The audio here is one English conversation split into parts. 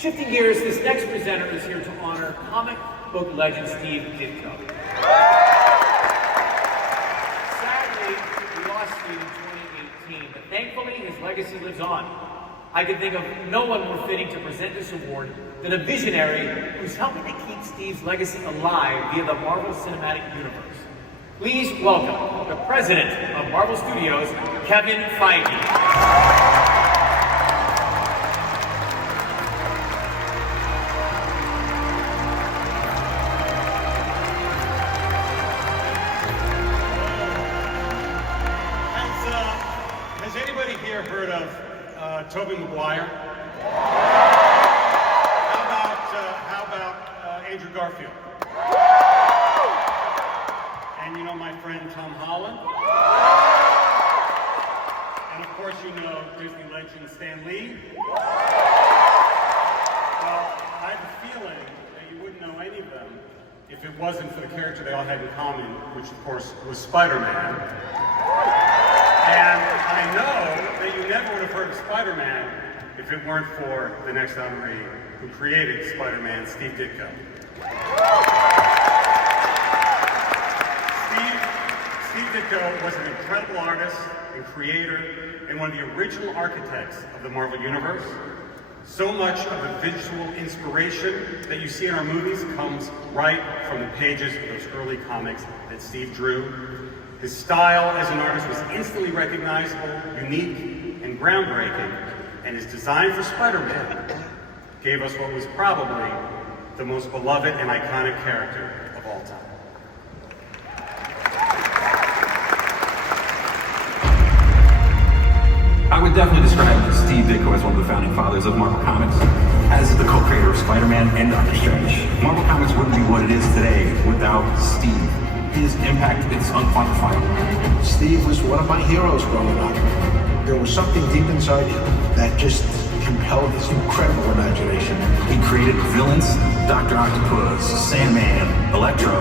Shifting gears, this next presenter is here to honor comic book legend Steve Ditko. Sadly, we lost Steve in 2018, but thankfully his legacy lives on. I can think of no one more fitting to present this award than a visionary who's helping to keep Steve's legacy alive via the Marvel Cinematic Universe. Please welcome the president of Marvel Studios, Kevin Feige. Has anybody here heard of Tobey Maguire? How about Andrew Garfield? And you know my friend Tom Holland? And of course you know Disney legend Stan Lee? Well, I have a feeling that you wouldn't know any of them if it wasn't for the character they all had in common, which of course was Spider-Man. And I know that you never would have heard of Spider-Man if it weren't for the next honoree who created Spider-Man, Steve Ditko. Steve Ditko was an incredible artist and creator and one of the original architects of the Marvel Universe. So much of the visual inspiration that you see in our movies comes right from the pages of those early comics that Steve drew. His style as an artist was instantly recognizable, unique, and groundbreaking, and his design for Spider-Man gave us what was probably the most beloved and iconic character of all time. I would definitely describe Steve Ditko as one of the founding fathers of Marvel Comics, as the co-creator of Spider-Man and Doctor Strange. Marvel Comics wouldn't be what it is today without Steve. His impact is unquantifiable. Steve was one of my heroes growing up. There was something deep inside him that just compelled this incredible imagination. He created villains, Dr. Octopus, Sandman, Electro,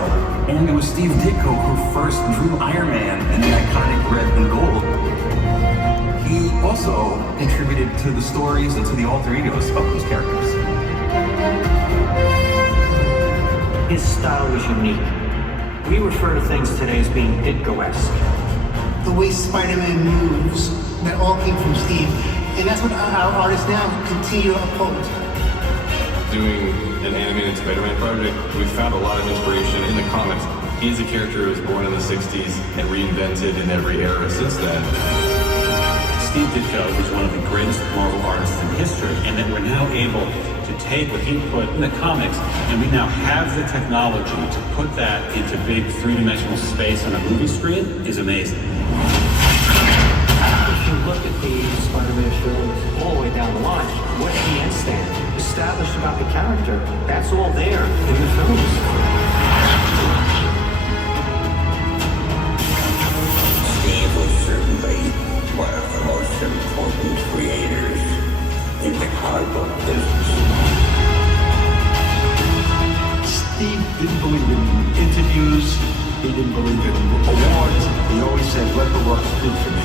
and it was Steve Ditko who first drew Iron Man in the iconic red and gold. He also contributed to the stories and to the alter egos of those characters. His style was unique. We refer to things today as being Ditko-esque. The way Spider-Man moves, that all came from Steve. And that's what our artists now continue to uphold. Doing an animated Spider-Man project, we found a lot of inspiration in the comics. He's a character who was born in the 60s and reinvented in every era since then. Steve Ditko is one of the greatest Marvel artists in history, and that we're now able to take what he put in the comics, and we now have the technology to put that into big three-dimensional space on a movie screen is amazing. If you look at the Spider-Man films all the way down the line, what he and Stan established about the character, that's all there in the films. Steve was certainly one of the most important creators in the comic book business. Steve didn't believe in interviews. He didn't believe in awards. He always said, let the work speak for me.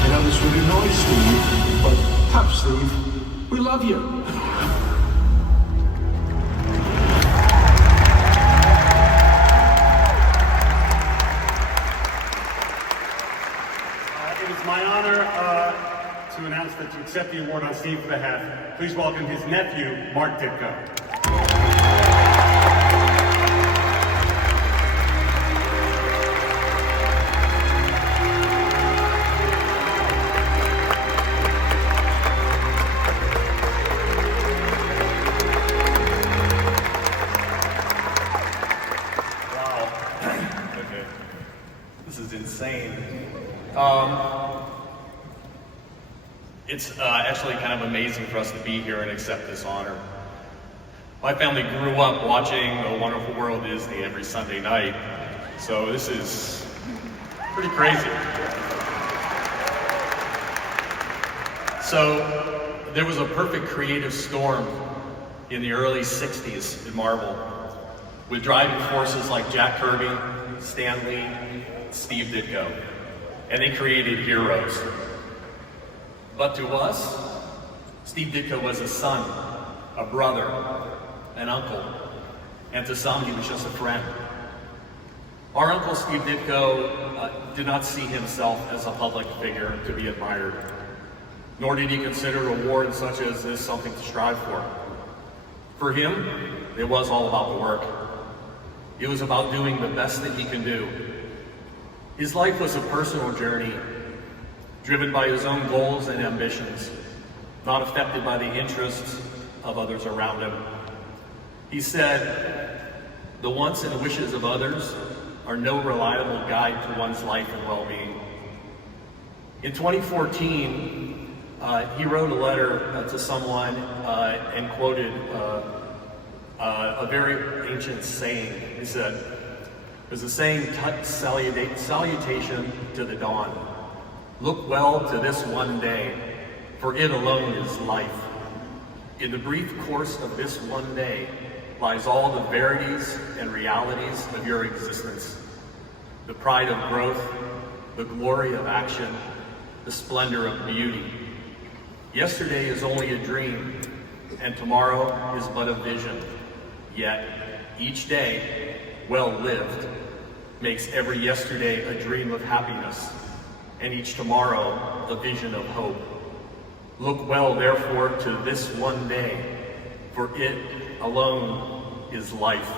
I know this would annoy Steve, but tough, Steve. We love you. It is my honor to announce that to accept the award on Steve's behalf, please welcome his nephew, Mark Ditko. Wow. Okay. This is insane. It's actually kind of amazing for us to be here and accept this honor. My family grew up watching A Wonderful World Disney every Sunday night, so this is pretty crazy. So there was a perfect creative storm in the early 60s in Marvel, with driving forces like Jack Kirby, Stan Lee, Steve Ditko, and they created heroes. But to us, Steve Ditko was a son, a brother, an uncle, and to some he was just a friend. Our uncle Steve Ditko did not see himself as a public figure to be admired, nor did he consider awards such as this something to strive for. For him, it was all about the work. It was about doing the best that he can do. His life was a personal journey, driven by his own goals and ambitions, not affected by the interests of others around him. He said, "The wants and wishes of others are no reliable guide to one's life and well-being." In 2014, he wrote a letter to someone and quoted a very ancient saying. He said, "There's a saying, salutation to the dawn. Look well to this one day, for it alone is life. In the brief course of this one day lies all the verities and realities of your existence, the pride of growth, the glory of action, the splendor of beauty. Yesterday is only a dream, and tomorrow is but a vision. Yet, each day, well lived, makes every yesterday a dream of happiness, and each tomorrow a vision of hope. Look well, therefore, to this one day, for it alone is life."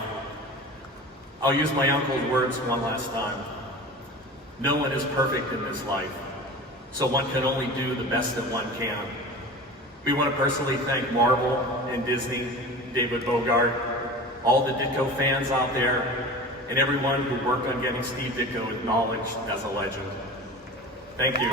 I'll use my uncle's words one last time. No one is perfect in this life, so one can only do the best that one can. We want to personally thank Marvel and Disney, David Bogart, all the Ditko fans out there, and everyone who worked on getting Steve Ditko acknowledged as a legend. Thank you.